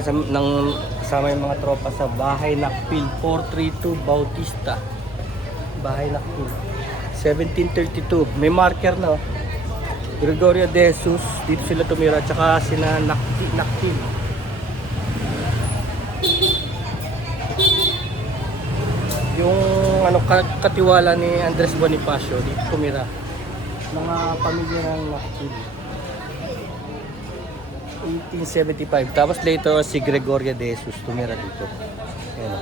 Kasama yung mga tropa sa Bahay Nakpil, 432 Bautista. Bahay Nakpil. 1732. May marker na. Gregorio de Jesus. Dito sila tumira. Tsaka sina Nakpil. Yung katiwala ni Andres Bonifacio. Dito tumira. Mga pamilya ng Nakpil. 1875. Tapos later si Gregorio de Jesus tumira dito. Ayan.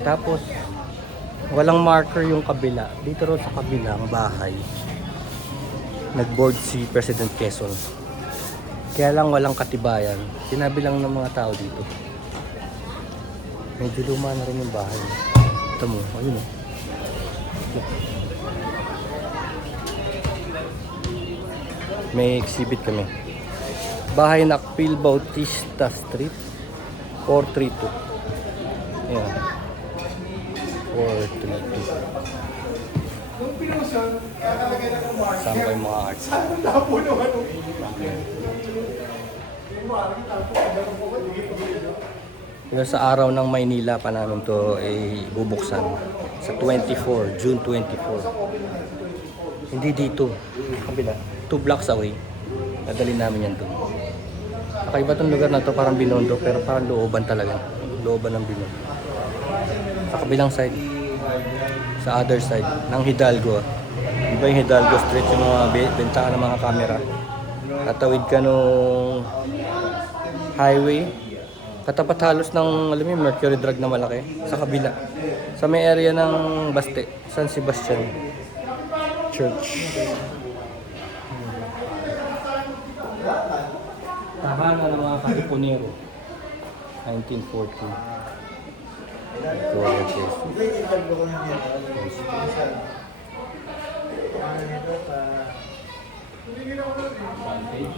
Tapos walang marker yung kabila. Dito rin sa kabilang bahay nagboard si President Quezon. Kaya lang walang katibayan. Sinabi lang ng mga tao dito. Medyo luma na rin yung bahay. Ito mo, ayun o. May exhibit kami. Bahay Nakpil, Bautista Street, 432. Ayan. 432. Saan ba yung mga arts? Ito sa araw ng Maynila pa namin to ay bubuksan. Sa 24, June 24. Hindi dito. Kabila. 2 blocks away. Dadali namin yan doon. Kakaiba tong lugar na to, parang Binondo, pero parang looban talaga. Looban ng Binondo. Sa kabilang side. Sa other side ng Hidalgo. Iba yung Hidalgo Street, yung mga bentahan ng mga camera. Tatawid ka nung highway. Katapat halos ng, alam mo, Mercury Drug na malaki. Sa kabila. Sa may area ng Baste, San Sebastian Church. Tahanan ng mga Katipunero. 1914. Gorgeous.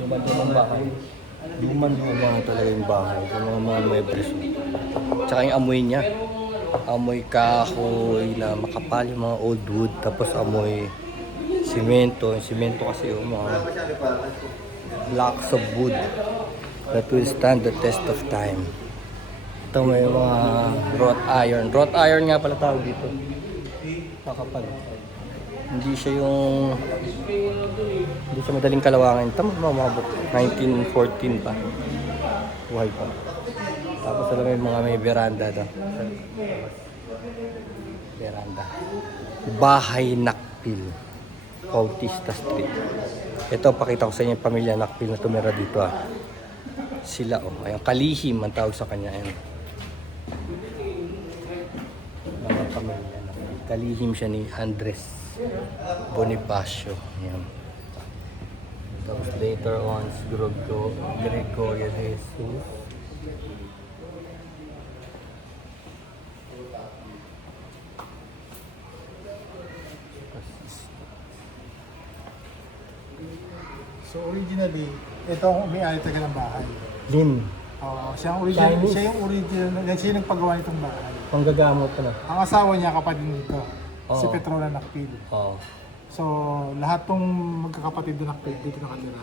Lumang bahay. Lumang talaga yung bahay. Yung mga muebles. Tsaka yung amoy niya. Amoy kahoy na makapal, yung mga old wood. Tapos amoy simento. Yung simento kasi yung mga blocks of wood that will stand the test of time. Ito may mga wrought iron. Wrought iron nga pala tawag dito. Kakapal. Hindi siya madaling kalawangan. Tama mga 1914 pa. Buhay pa. Tapos alam mo yung may veranda to. Veranda. Bahay Nakpil. Bautista Street. Ito, pakita ko sa inyo yung pamilya Nakpil na tumira dito Sila ayun, kalihim ang tawag sa kanya. Ayun. Mga pamilya Nakpil. Kalihim siya ni Andres Bonifacio. Ayan. Tapos later on, si Gregorio de Jesus. So originally, ito ang may-ari talaga ng bahay. Lim. Siya yung original, siya yung nagpagawa nitong bahay. Panggagamot na. Ang asawa niya kapatid nito, si Petrona Nakpil. So lahat tong magkakapatid na Nakpil dito nakatira.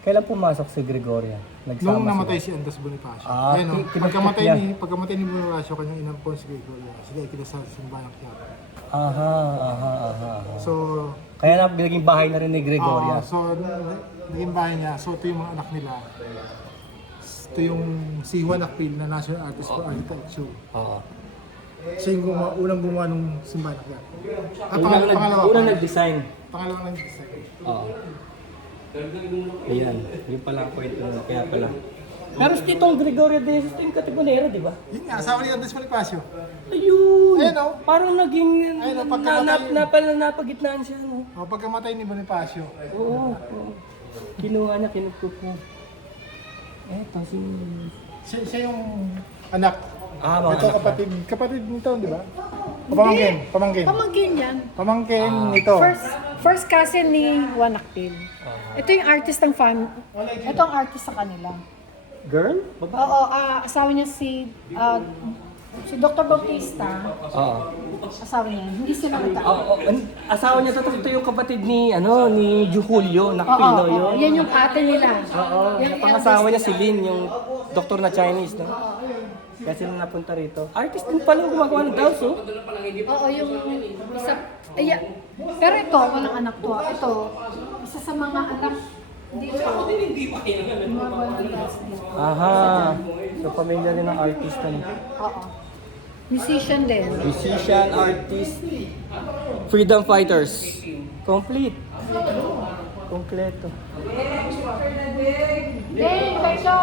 Kailan pumasok si Gregorio? Nung namatay si Andres Bonifacio. Pagkamatay ni Bonifacio, kanyang inang po si Gregorio. Sila ikinasal sa simbahan ng Quiapo. Aha. So, kaya na naging bahay na rin ni Gregorio. So, naging bahay niya. So, ito yung mga anak nila. Ito yung si Juan Nakpil na National Artist for Architecture. Siya yung unang gumawa ng simbahan ng Quiapo. Unang nag-design. Pangalawang nag-design. Ayan, yun pala ang kwento na kaya pala. Pero si Titong Gregorio de Jesus, yung Katipunero, di ba? Yun nga, asawa ni Andres Bonifacio. Ayun! Ayun o. Parang naging napagitnaan siya, no? Pagkamatay ni Bonifacio. Oo. Kinuha niya, kinugtog niya. Eto, Siya yung anak. Mga Ito anak kapatid nito, di ba? Pamangkin. Pamangkin yan. Pamangkin nito. First cousin ni Juan Nakpil. Ito yung artist ng fan. Ito ang artist sa kanila. Girl? Oo, asawa niya si Si Dr. Bautista, Oo. asawa niya, hindi sila nagka. Asawa niya ito yung kapatid ni Julio, Oo, Nakpilo yun. yan yung ate nila. Oo, Yung yung pangasawa niya si Lin, yung doktor na Chinese, no? Kaya sila napunta rito. Artist din pala yung gumagawa ng dance, oh. Oo, yung isa. Pero ito, walang anak to. Ito, isa sa mga anak dito. Gumagawa ng dance dito. Aha. So, pamilya rin ng artist, ano? Oo. Musician din. Musician, artist, freedom fighters. Complete. Kompleto. Hey,